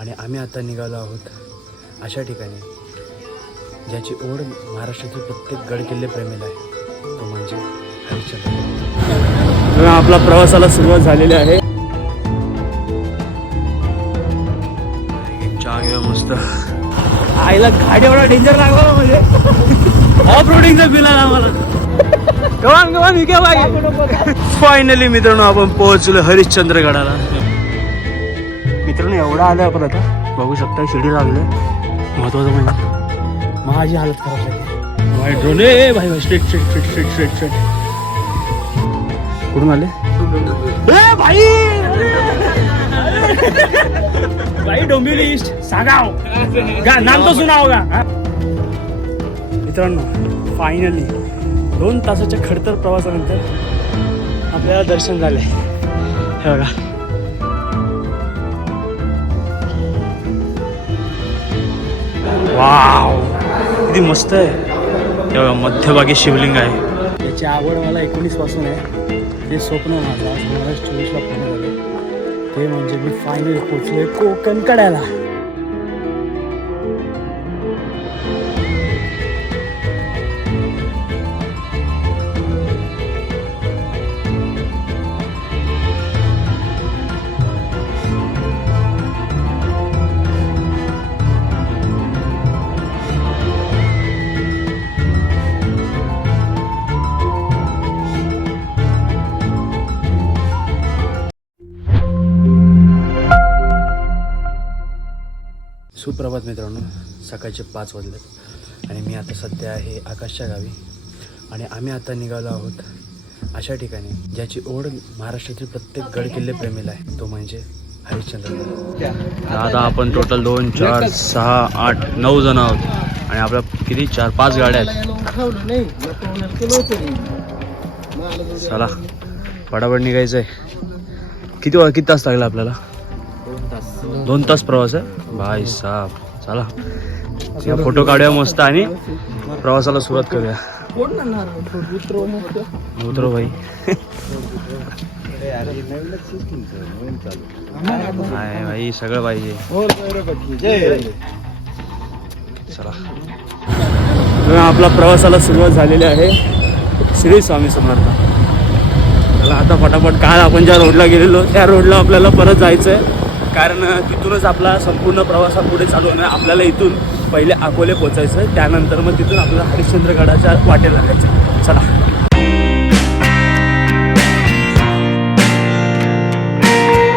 आणि आम्ही आता निघालो आहोत अशा ठिकाणी ज्याची ओढ महाराष्ट्रातील प्रत्येक गड किल्ले प्रेमीला आहे. तो म्हणजे हरिश्चंद्र. आपला प्रवासाला सुरुवात झालेली आहे. चहा मस्त. आईला गाडी एवढा डेंजर लागला म्हणजे. ऑफ रोडिंगचा बिल आला आम्हाला. गवान गवान विके फायनली मित्रांनो आपण पोहोचलो हरिश्चंद्र गडाला मित्रांनो एवढा आलाय आपण आता बघू शकता शिडी लागले. महत्वाचं म्हणजे. माझी हालत खराब झाली. भाई ड्रोन ए भाई भाई straight straight straight straight straight straight कुठून आले? ए भाई! भाई डोंबिवली सागाव. गा नाम तो सुना होगा. हा? मित्रांनो फायनली दोन तासाच्या खडतर प्रवासानंतर आपल्याला दर्शन झाले हे बघा. वाव. किती मस्त आहे. तेव्हा मध्यभागी शिवलिंग आहे. त्याची आवड मला एकोणीसपासून आहे. ते स्वप्न माझं. आज दोन चोवीसला पूर्ण झालं ते म्हणजे मी फायनली पोचलोय कोकण कड्याला. सुप्रभात मित्रांनो. सकाळचे पाच वाजलेत आणि मी आता सध्या आहे आकाशच्या गावी. आणि आम्ही आता निघालो आहोत अशा ठिकाणी ज्याची ओढ महाराष्ट्रातील प्रत्येक गड किल्ले प्रेमीला आहे. तो म्हणजे हरिश्चंद्र. आता आपण टोटल दोन चार सहा आठ नऊ जण आहोत. आणि आपल्या किती? चार पाच गाड्या आहेत. चला फटाफट निघायचं आहे किती वा किती तास लागला आपल्याला? दोन तास प्रवास आहे? भाई साहेब. चला. या फोटो काढूया मस्त आणि प्रवासाला सुरुवात करूया. उतरो भाई. नाही भाई सगळं पाहिजे चला. आपला प्रवासाला सुरुवात झालेली आहे श्री स्वामी समर्थ. चला आता फटाफट काल आपण ज्या रोडला गेलेलो त्या रोडला आपल्याला परत जायचं आहे कारण तिथूनच आपला संपूर्ण प्रवास हा पुढे चालू होणार. आपल्याला इथून पहिले अकोले पोचायचं आहे. त्यानंतर मग तिथून आपल्याला हरिश्चंद्रगडाच्या वाटेला जायचं चला.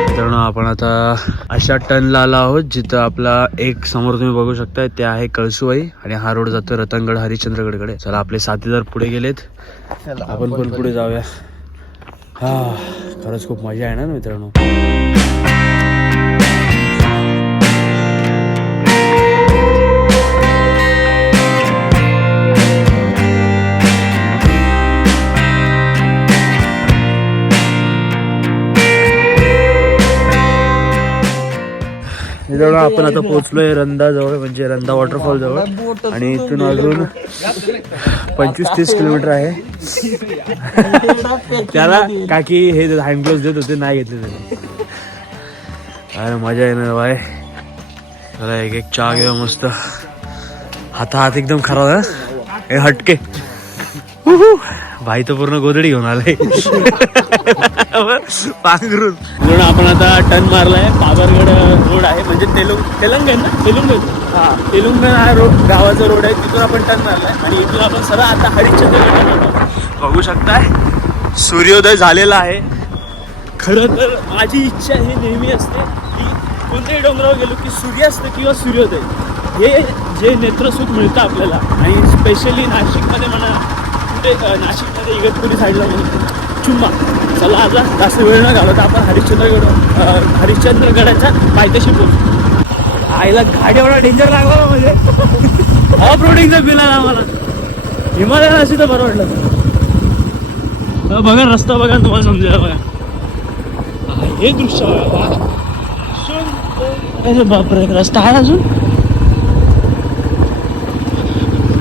मित्रांनो आपण आता अशा टनला आलो आहोत जिथं आपला एक समोर तुम्ही बघू शकता ते आहे कळसुबाई आणि हा रोड जातो रतनगड हरिश्चंद्रगडकडे. चला आपले साथीदार पुढे गेलेत. आपण पण पुढे जाऊया. हा खरंच खूप मजा आहे ना मित्रांनो. मित्रांनो आपण आता पोहोचलोय रंदा जवळ म्हणजे रंदा वॉटरफॉल जवळ. आणि इथून अजून पंचवीस तीस किलोमीटर आहे. त्याला काकी हे हँड ग्लोव्ह देत होते नाही घेतले त्याने. अरे मजा येणार बाय चला एक एक चहा घेऊ मस्त. हाता हात एकदम खराब आहे हटके. भाई तर पूर्ण गोदडी घेऊन आलाय पांघरून म्हणून आपण आता टन मारलाय. पागरगड रोड आहे म्हणजे तेलुंग तेलंगण ना? तेलुंगण? हा तेलंगण हा रोड गावाचा रोड आहे तिथून आपण टन मारलाय. आणि इथून आपण सरळ आता हरिश्चंद्र बघू शकताय सूर्योदय झालेला आहे. खरं तर माझी इच्छा ही नेहमी असते की कोणत्याही डोंगरावर गेलो की सूर्यास्त किंवा सूर्योदय हे जे नेत्रसुख मिळतं आपल्याला आणि स्पेशली नाशिकमध्ये म्हणा कुठे नाशिकमध्ये इगतपुरी साईडला चुम्मा. चला आता जास्त वेळ न घालवता आपण हरिश्चंद्रगड हरिश्चंद्रगडाच्या पायथ्याशी पोहोचू आईला गाडी एवढा डेंजर लागला म्हणजे. ऑफ रोडिंगचा बिल आला आम्हाला. हिमालय अशी तर बरं वाटलं. बघा रस्ता बघा तुम्हाला समजेल बघा. हे दृश्य बघा. अरे बापरे रस्ता आहे अजून?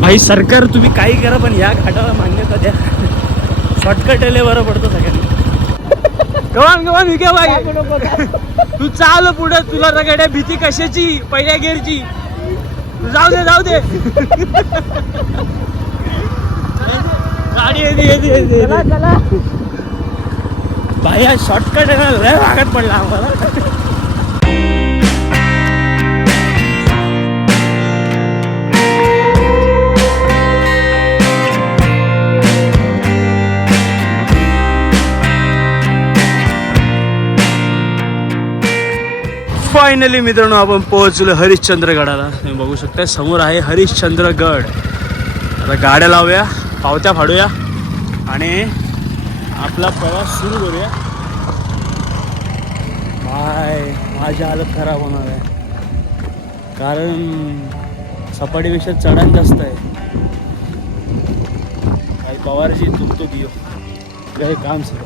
भाई सरकार तुम्ही काही करा पण या घाटाला मान्यता द्या शॉर्टकट यायला बरं पडतं सगळ्यांना. गवान गवान विके तू चाल पुढे तुला रगड्या भीती कशाची? पहिल्या गेअरची जाऊ दे जाऊ दे. गाडी येते येते येते हा शॉर्टकट आहे ना लय भागात पडला आम्हाला. फायनली मित्रांनो आपण पोहोचलो हरिश्चंद्रगडाला. तुम्ही बघू शकता समोर आहे हरिश्चंद्रगड. आता गाड्या लावूया पावत्या फाडूया आणि आपला प्रवास सुरू करूया. काय माझी हालत खराब होणार आहे. कारण सपाटीपेक्षा चढण जास्त आहे. काही पवारची चुकतो दियो काही काम सर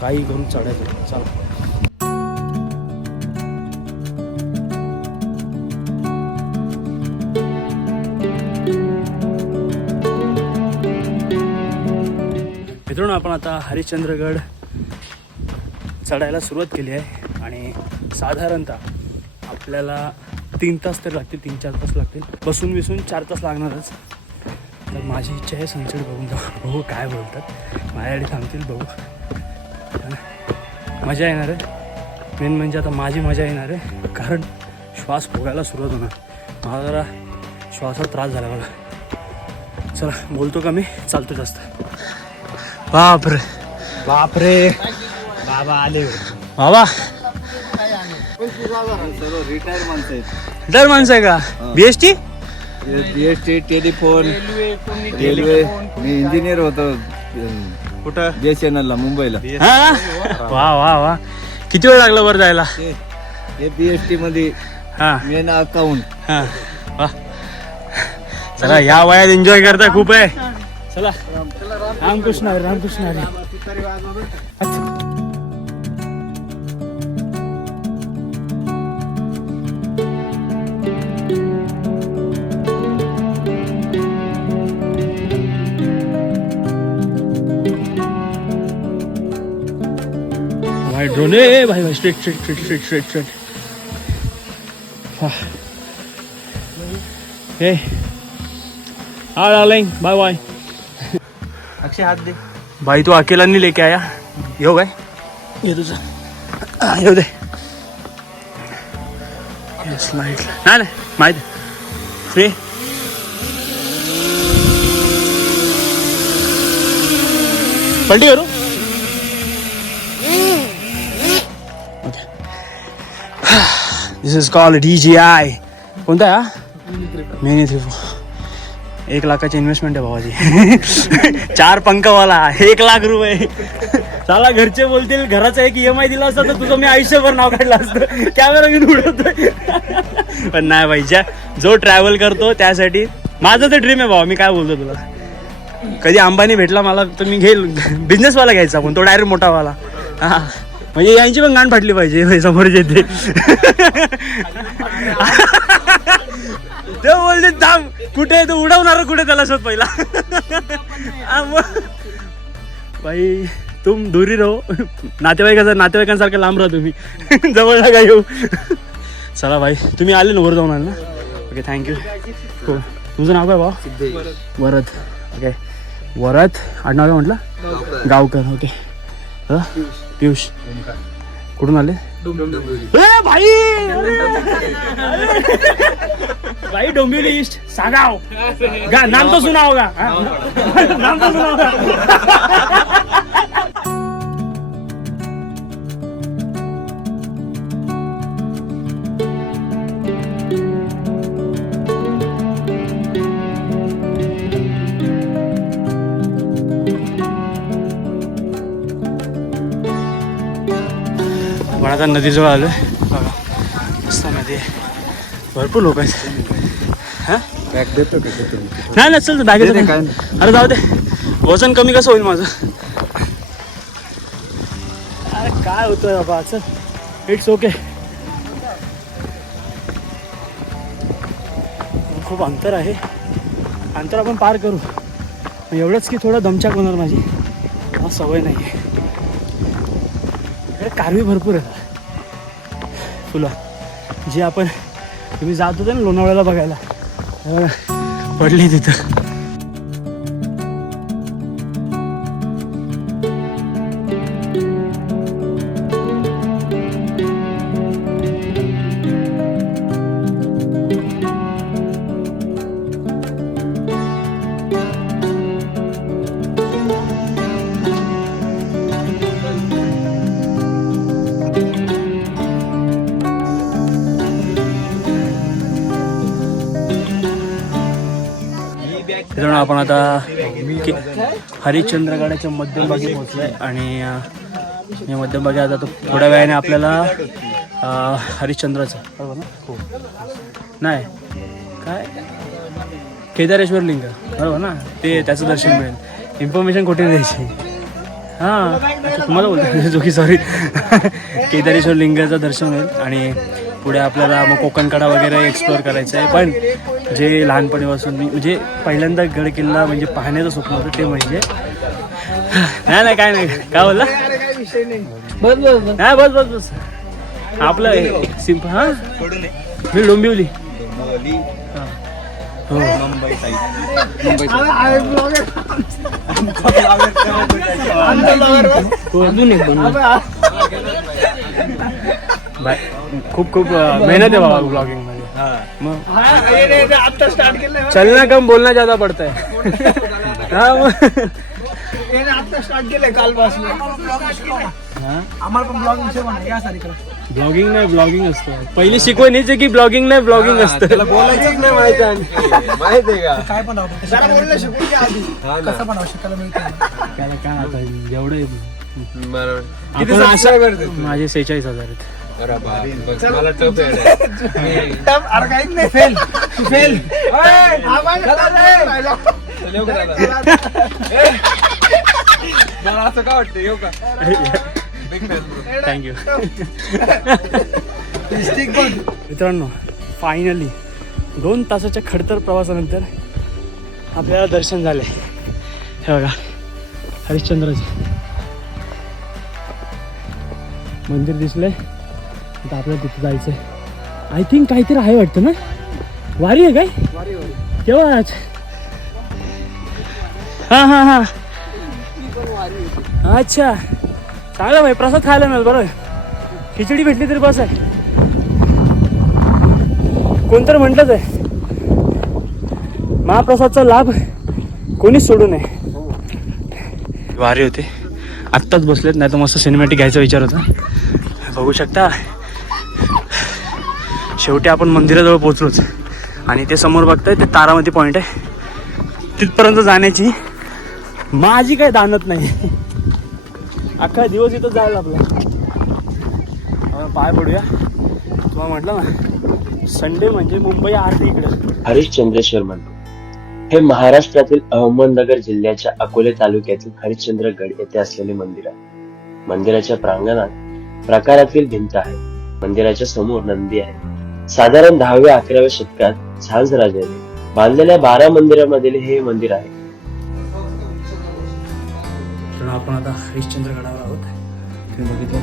काही करून चढायचं. चला. मित्रांनो आपण आता हरिश्चंद्रगड चढायला सुरुवात केली आहे. आणि साधारणतः आपल्याला तीन तास तर लागतील तीन चार तास लागतील. बसून बिसून चार तास लागणारच. तर माझी इच्छा आहे सनसेट बघून जाऊ. बघू काय बोलतात. माझ्याकडे थांबतील बघू. मजा येणार आहे. मेन म्हणजे आता माझी मजा येणार आहे. कारण श्वास फुगायला सुरुवात होणार. मला जरा श्वासात त्रास झाला मला चला बोलतो का मी? चालतो जास्त. बापरे. बापरे. बाबा आले. बाबा. सर्व रिटायर माणसं आहेत दर माणसं आहे का बीएसटी बीएसटी टेलिफोन. रेल्वे मी इंजिनियर होतो. कुठं? बीएसएनएल ला मुंबईला. हा वा वा वा. किती वेळ लागला वर जायला? हे बीएसटी मध्ये हा. मेन अकाउंट हा. वा. चला या वयात एन्जॉय करता खूप आहे. चला. रामकृष्ण हरी रामकृष्ण हरी. अच्छा. भाई ड्रोन ए भाई भाई straight straight straight straight straight straight हे हाँ डार्लिंग बाय बाय अक्षय हात दे. भाई तू अकेला नहीं लेके आया. येऊ काय? ये तुझं. येऊ दे. नाही नाही माहिती फ्री पलटी करू? This is call D G I कोणता मिनी थ्री एक लाखाची इन्व्हेस्टमेंट आहे भावाची चार पंखवाला एक लाख रुपये. चला घरचे बोलतील घराचा एक ईएमआय दिला असता तर तुझं मी आयुष्यभर नाव काढलं असतं. कॅमेरा घेऊन उडवतोय. पण नाही भाई ज्या जो ट्रॅव्हल करतो त्यासाठी माझं तर ड्रीम आहे भावा मी काय बोलतो तुला. कधी अंबानी भेटला मला तर मी घेईल. बिझनेसवाला घ्यायचा आपण तो डायरेक्ट मोठावाला. हा. म्हणजे यांची पण गाण फाटली पाहिजे समोरचे ते ते बोलते थांब कुठे आहे? तो? उडवणार कुठे त्याला शोध पहिला? मग. बाई तुम दुरी राहो. नातेवाईकाचा नातेवाईकांसारखं लांब राहा तुम्ही. जवळ नका येऊ चला भाई तुम्ही आले ना वर जाऊन आले ना? ओके थँक्यू हो तुझं नाव काय भाऊ वरद. ओके वरद आडनाव काय म्हटलं? गावकर. ओके हं? पियुष. कुठून आले? ए, भाई! भाई डोंबिवली ईस्ट सागाव. गा नाम तो सुना होगा. हाँ? नाम तो सुना होगा. आता नदीजवळ आलो बघा मस्त नदी आहे. भरपूर लोक आहेत. हां? बॅग देतो का? नाही नाही चल दे, काय अरे जाऊ दे. वजन कमी कसं होईल माझं? अरे काय होतंय बाबा? चल इट्स ओके खूप अंतर आहे. अंतर आपण पार करू. एवढंच की थोडं दमछाक होणार माझी. मला सवय नाही आहे कारवी भरपूर आहेत. फुलं. जे आपण तुम्ही जात होते ना लोणावळ्याला बघायला. पडली तिथं. आपण आता कि- मध्यमभागी पोहोचलो आहे आणि या मध्यमभागी आता तो थोड्या वेळाने आपल्याला हरिश्चंद्राचं. बरोबर ना? हो. नाही. काय? केदारेश्वर लिंग. बरोबर ना? ते त्याचं दर्शन मिळेल. इन्फॉर्मेशन कुठे द्यायची? हां तुम्हाला बोलतो जो की सॉरी केदारेश्वर लिंगाचं दर्शन होईल आणि पुढे आपल्याला मग कोकणकडा वगैरे एक्सप्लोअर करायचं आहे. पण जे लहानपणीपासून मी म्हणजे पहिल्यांदा गड किल्ला म्हणजे पाहण्याचं स्वप्न होतं ते म्हणजे नाही नाही काय नाही. काय बोलला? नाही बस बस बस. आपलं सिंपल हां? मी डोंबिवली. हां. हो. अजून एक खूप खूप मेहनत आहे बाबा ब्लॉगिंगमध्ये. मग? आता स्टार्ट केलंय चलना कम बोलना ज्यादा पडता है. हा मग? आता स्टार्ट केलंय कालपासून आम्हाला पण ब्लॉग विषय म्हणा या सारी ब्लॉगिंग नाही ब्लॉगिंग असतं. पहिली शिकवण हीच आहे की ब्लॉगिंग नाही ब्लॉगिंग असतं. बोलायचंच नाही माहिती माहिती आहे का? काय पण राहतो जरा बोललं शिकून घ्या आधी. कसं पण शिकायला मिळतं काय काय आता जेवढे बरोबर. आपण माझे सेहेचाळीस हजार आहेत. बरं भारी. बघ, मला टप आहे अरे काहीच नाही. फेल. फेल. मला असं का वाटतं येऊ का? बिग फॅन थँक्यू मित्रांनो फायनली दोन तासाच्या खडतर प्रवासानंतर आपल्याला दर्शन झाले हे बघा हरिश्चंद्राचे मंदिर दिसलंय. आता आपल्याला तिथे जायचंय. आय थिंक काहीतरी आहे वाटतं ना? वारी आहे काय? केव्हा आज हां हां हां. अच्छा. चांगलं भाई प्रसाद खायला मिळेल बरं खिचडी भेटली तरी बस आहे कोणतरी म्हटलंच आहे महाप्रसादचा लाभ कोणीच सोडू नये. वारी होते. आत्ताच बसलेत नाही तर मस्त सिनेमॅटिक घ्यायचा विचार होता. बघू शकता. शेवटी आपण मंदिराजवळ पोचलोच आणि ते समोर बघताय ते तारामती पॉईंट आहे. तिथपर्यंत जाण्याची माझी काही दानत नाही. अख्खा दिवस इथं जायला आपला आपण पाय पडूया. तुम्हाला म्हटलं ना संडे म्हणजे मुंबई आरती इकडे. हरिश्चंद्रेश्वर मंदिर. हे महाराष्ट्रातील अहमदनगर जिल्ह्याच्या अकोले तालुक्यातील हरिश्चंद्रगड येथे असलेले मंदिर आहे. मंदिराच्या प्रांगणात प्रकारातील भिंत आहे. मंदिराच्या समोर नंदी आहे. साधारण दहाव्या अकराव्या शतकात झांज राजाने बांधलेल्या बारा मंदिरामधील हे मंदिर आहे. तर आपण आता हरिश्चंद्रगडावर आहोत. तुम्ही बघितलं?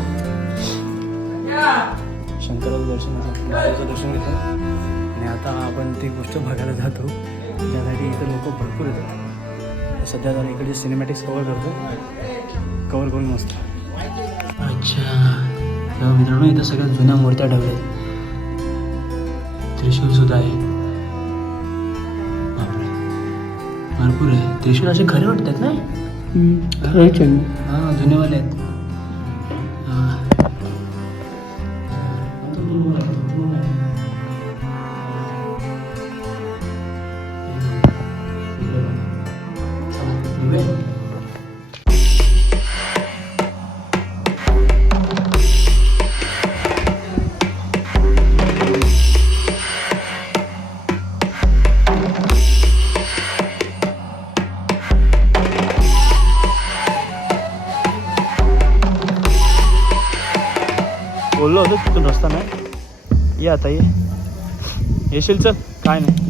शंकराचं दर्शन महादेवाचं दर्शन घेतलं. आणि आता आपण ती गोष्ट बघायला जातो. त्यासाठी इथं लोक भरपूर येतात. सध्या जरा इकडे सिनेमॅटिक्स कवर करतो कवर करून मस्त. अच्छा. तेव्हा मित्रांनो इथं सगळ्यात जुन्या मूर्त्या ठेवल्या आहेत त्रिशूल सुद्धा आहे. भरपूर आहे. त्रिशूल असे खरे वाटतात ना? हां जुनेवाले आहेत. बोललो होतो तिथून रस्ता नाही ये आता ये. येशील चल काय नाही.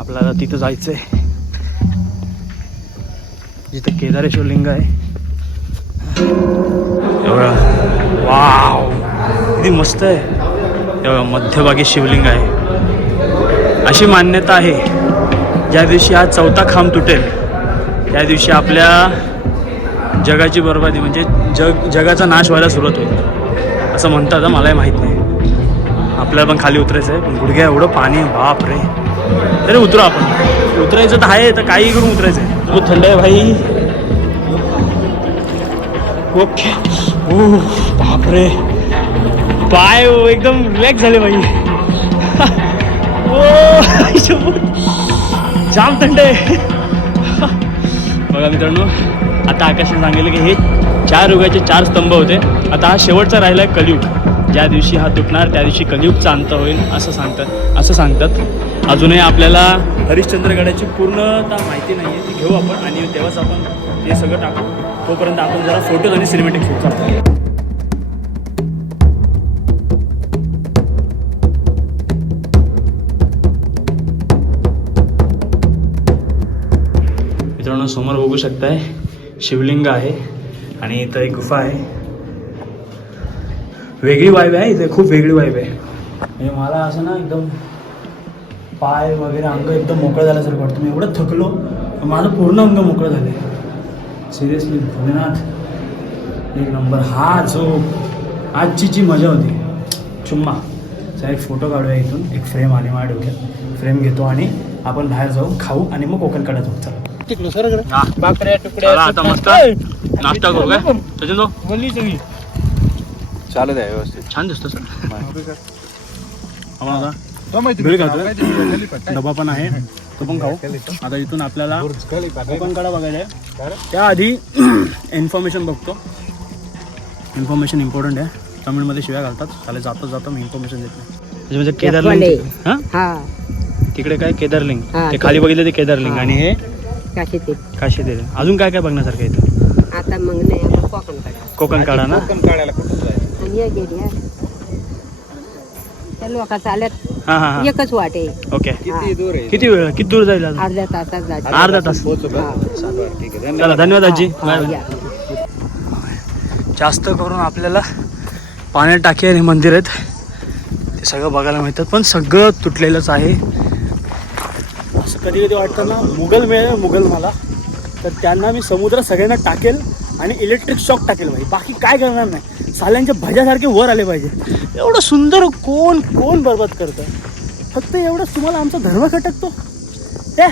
आपल्याला तिथं जायचं आहे जिथं केदारेश्वर लिंग आहे. एवढा वाव. किती मस्त आहे. एवढं मध्यभागी शिवलिंग आहे. अशी मान्यता आहे. ज्या दिवशी हा चौथा खांब तुटेल त्या दिवशी आपल्या जगाची बरबादी म्हणजे जग जगाचा नाश व्हायला सुरुवात होईल. असं म्हणतात मलाही माहीत नाही. आपल्याला पण खाली उतरायचं आहे पण गुडघ्या एवढं पाणी बाप रे. तरी उतरू आपण. उतरायचं तर आहे तर काही करून उतरायचं आहे. खूप थंड आहे भाई. ओके. ओ बापरे पाय ओ, एकदम रिलॅक्स झाले भाई. ओ. जाम थंड आहे. बघा मित्रांनो आता आकाशाने सांगितलं की हे चार युगाचे चार स्तंभ होते. आता हा शेवटचा राहिला आहे कलियुग. ज्या दिवशी हा तुटणार त्या दिवशी कलियुगचा अंत होईल असं सांगतात असं सांगतात. अजूनही आपल्याला हरिश्चंद्रगडाची पूर्णता माहिती नाही आहे ती घेऊ आपण आणि तेव्हाच आपण हे सगळं टाकू. तोपर्यंत आपण जरा फोटोज आणि सिनेमॅटिक शूट करतो मित्रांनो समोर बघू शकताय शिवलिंग आहे. आणि इथं एक गुफा आहे. वेगळी वाईब आहे इथे खूप वेगळी वाईब आहे. म्हणजे मला असं ना एकदम पाय वगैरे अंग एकदम मोकळं झाल्यासारखं वाटतं. मी एवढं थकलो माझं पूर्ण अंग मोकळं झालं आहे सिरियसली भोलेनाथ एक नंबर. हा जो आजची जी मजा होती. चुम्मा. चा एक फोटो काढूया इथून. एक फ्रेम आली माझ्या डोक्यात. फ्रेम घेतो आणि आपण बाहेर जाऊ खाऊ आणि मग कोकण काढा जाऊ. चला. भाकऱ्या चला आता मस्त. नाश्ता करू काय? सचिन तो बोलली तुम्ही चालत आहे व्यवस्थित. छान दिसतो सर आपण आता भेळ खातोय डबा पण आहे. तो पण खाऊ. आता इथून आपल्याला कोकणकडा बघायला. आहे त्याआधी इन्फॉर्मेशन बघतो. इन्फॉर्मेशन इम्पॉर्टंट आहे. तमिळमध्ये शिव्या घालतात. चालेल जाता जाता मी इन्फॉर्मेशन देत नाही. म्हणजे केदारलिंग हां? हा. तिकडे काय? केदारलिंग हा, ते खाली बघितलं ते केदारलिंग आणि हे? काशी ते काशी ते अजून काय काय बघण्यासारखं आहे इथं? आता मग नाही आता कोकण काढा. कोकण काढा ना? काढायला कुठं जायचं? आणि या गेली या. त्या लोकांचा आल्यात. हां हां हां. एकच वाट आहे. ओके. किती दूर आहे? किती वेळ? किती दूर जाईल अजून? अर्ध्या तासात जायचं. अर्धा तास. पोहोचू का? हा. बरं, ठीक आहे. चला धन्यवाद आजी. हा. या. जास्त करून आपल्याला पाण्यात टाकी आणि मंदिर आहेत ते सगळं बघायला मिळतात पण सगळं तुटलेलंच आहे. कधी कधी वाटतं ना मुघल मिळेल मुघल मला. तर त्यांना मी समुद्र सगळ्यांना टाकेल आणि इलेक्ट्रिक शॉक टाकेल भाई. बाकी काय करणार नाही. साल्यांच्या भज्यासारखे वर आले पाहिजे. एवढं सुंदर कोण कोण बरबाद करतं? फक्त एवढंच. तुम्हाला आमचा धर्म खटकतो? त्या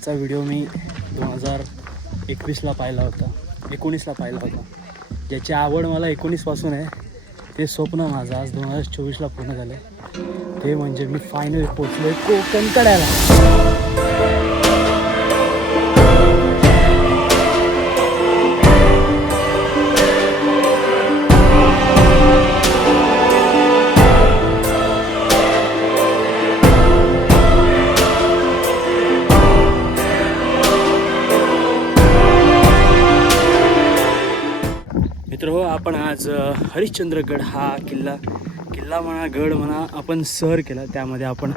याचा व्हिडिओ मी दोन हजार एकवीसला पाहिला होता. एकोणीसला पाहिला होता. ज्याची आवड मला एकोणीसपासून आहे ते स्वप्न माझं आज दोन हजार चोवीसला पूर्ण झालं आहे ते म्हणजे मी फायनल पोचलो आहे कोकण कड्याला. हरिश्चंद्रगड हा किल्ला किल्ला म्हणा गड म्हणा आपण सर केला. त्यामध्ये आपण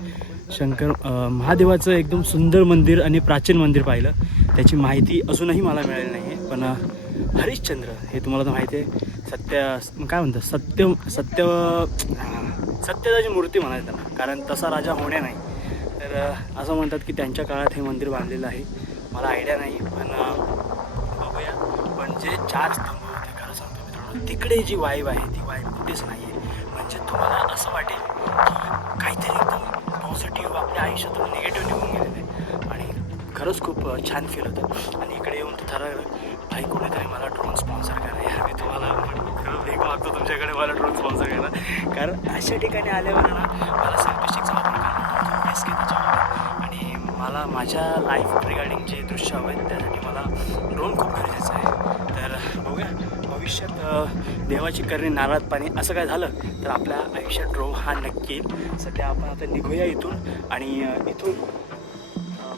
शंकर महादेवाचं एकदम सुंदर मंदिर आणि प्राचीन मंदिर पाहिलं. त्याची माहिती अजूनही मला मिळाली नाही आहे पण हरिश्चंद्र हे तुम्हाला तर माहिती आहे. सत्य काय म्हणतात? सत्य सत्य सत्यताची मूर्ती म्हणायचं त्यांना. कारण तसा राजा होणे नाही. तर असं म्हणतात की त्यांच्या काळात हे मंदिर बांधलेलं आहे. मला आयडिया नाही पण बघूया. पण जे चार तिकडे जी वाईब आहे ती वाईब कुठेच नाही आहे म्हणजे तुम्हाला असं वाटेल की काहीतरी एकदम पॉझिटिव्ह आपल्या आयुष्यातून निगेटिव्ह निघून गेलेलं आहे. आणि खरंच खूप छान फील होतं. आणि इकडे येऊन तर ठरव भाई कुठेतरी मला ड्रोन स्पॉन्सर करा. यार मी तुम्हाला खरंच एक मागतो तुमच्याकडे मला ड्रोन स्पॉन्सर करा. कारण अशा ठिकाणी आल्यावर ना मला सेल्फी वापर करणं रिस्क आहे आणि मला माझ्या लाईफ रिगार्डिंग जे दृश्य हवं आहेत त्यासाठी मला ड्रोन खूप भविष्यात देवाची करणे नारळात पाणी असं काय झालं तर आपल्या आयुष्यात ड्रोन हा नक्की येईल. सध्या आपण आता निघूया इथून आणि इथून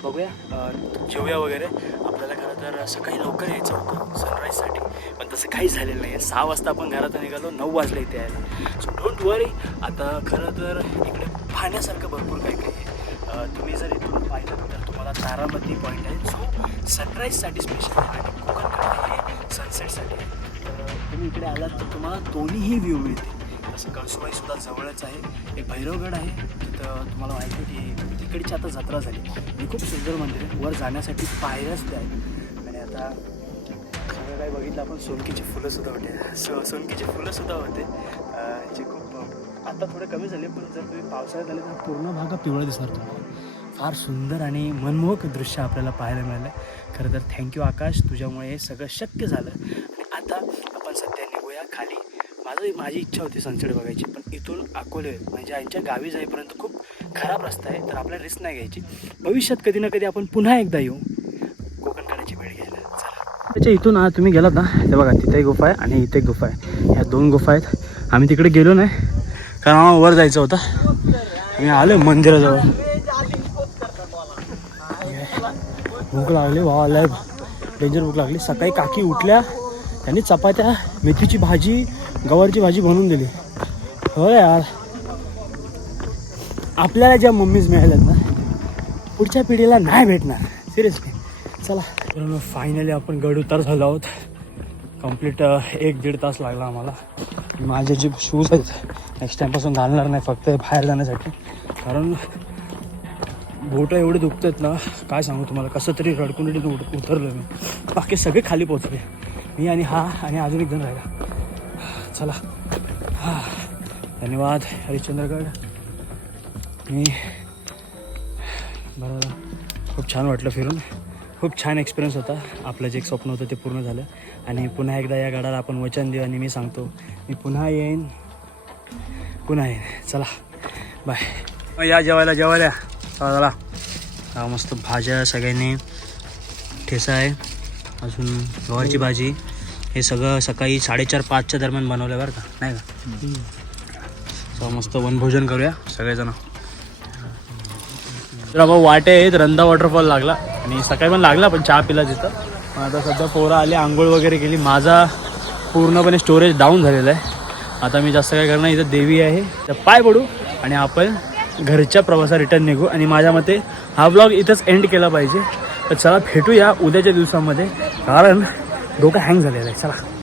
बघूया जेवूया वगैरे. आपल्याला खरं तर सकाळी लवकर यायचं होतं सनराईजसाठी पण तसं काही झालेलं नाही आहे सहा वाजता आपण घरात निघालो नऊ वाजले इथे यायला. सो डोंट वरी आता खरं तर इकडे पाहण्यासारखं भरपूर काही काही आहे तुम्ही जर इथून पाहिलं तर तुम्हाला तारामती पॉईंट आहे. जो सनराईजसाठी स्पेशल आहे. आणि कोकणकडे तुम्ही इकडे आलात तर तुम्हाला दोन्हीही व्ह्यू मिळते तसं कळसुबाई सुद्धा जवळच आहे. एक भैरवगड आहे. तिथं तुम्हाला माहिती आहे की तिकडची आता जत्रा झाली. आणि खूप सुंदर मंदिर आहे. वर जाण्यासाठी पायऱ्याच ते आहे आणि आता सगळं काही बघितलं आपण सोनकीची फुलं सुद्धा होते. सो सोनकीची फुलं सुद्धा होते. जे खूप आता थोडं कमी झाले पण जर तुम्ही पावसाळ्यात आले तर पूर्ण भाग पिवळं दिसणार तुम्हाला. फार सुंदर आणि मनमोहक दृश्य आपल्याला पाहायला मिळालं खरं तर थँक्यू आकाश. तुझ्यामुळे हे सगळं शक्य झालं आणि आता आपण सध्या निघूया खाली माझं माझी इच्छा होती सनसेट बघायची पण इथून अकोले म्हणजे आईच्या गावी जाईपर्यंत खूप खराब रस्ता आहे तर आपल्याला रिस्क नाही घ्यायची. भविष्यात कधी ना कधी आपण पुन्हा एकदा येऊ. कोकणकड्याची वेळ घ्यायला. चला. त्याच्या इथून हा तुम्ही गेलात ना? ते बघा तिथे एक गुफा आहे आणि इथे एक गुफा आहे. ह्या दोन गुफा आहेत. आम्ही तिकडे गेलो नाही कारण आम्हाला वर जायचं होतं. आम्ही आलो मंदिराजवळ. भूक लागली वा लय. डेंजर भूक लागली. सकाळी काकी उठल्या त्यांनी चपात्या मेथीची भाजी गवारची भाजी बनवून दिली. हो यार. आपल्याला ज्या मम्मीज मिळाल्यात ना पुढच्या पिढीला नाही भेटणार. सिरियसली चला. तर फायनली आपण गड उतार झालो आहोत. कंप्लीट एक दीड तास लागला आम्हाला. माझे जे शूज आहेत नेक्स्ट टाईमपासून घालणार नाही फक्त बाहेर जाण्यासाठी. कारण बोटं एवढे दुखतात ना काय सांगू तुम्हाला कसं तरी रडकून उत उतरलो मी. बाकी सगळे खाली पोचले मी आणि हा आणि अजून एक जण राहिला. चला. हा धन्यवाद हरिश्चंद्रगड. मी बरं खूप छान वाटलं फिरून. खूप छान एक्सपिरियन्स होता. आपलं जे एक स्वप्न होतं ते पूर्ण झालं. आणि पुन्हा एकदा या गडाला आपण वचन देऊ आणि मी सांगतो मी पुन्हा येईन. पुन्हा येईन. चला. बाय या जेवायला जेवायला. चला चला. हा, मस्त भाज्या सगळ्यांनी ठेसा आहे. अजून गव्हाची भाजी. हे सगळं सकाळी साडेचार पाचच्या दरम्यान बनवलं बरं का? नाही का? मस्त वनभोजन करूया सगळेजण. तर आपण वाटे आहेत रंदा वॉटरफॉल लागला. आणि सकाळी पण लागला पण चहा पिला तिथं. पण आता सध्या पोरं आली आंघोळ वगैरे केली. माझा पूर्णपणे स्टोरेज डाऊन झालेला आहे. आता मी जास्त काय करणार इथं देवी आहे. तर पाय पडू आणि आपण घरच्या प्रवासात रिटर्न निघू. आणि माझ्या मते हा ब्लॉग इथंच एंड केला पाहिजे. तर चला भेटूया उद्याच्या दिवसामध्ये. कारण डोकं हँग झालेलं आहे चला.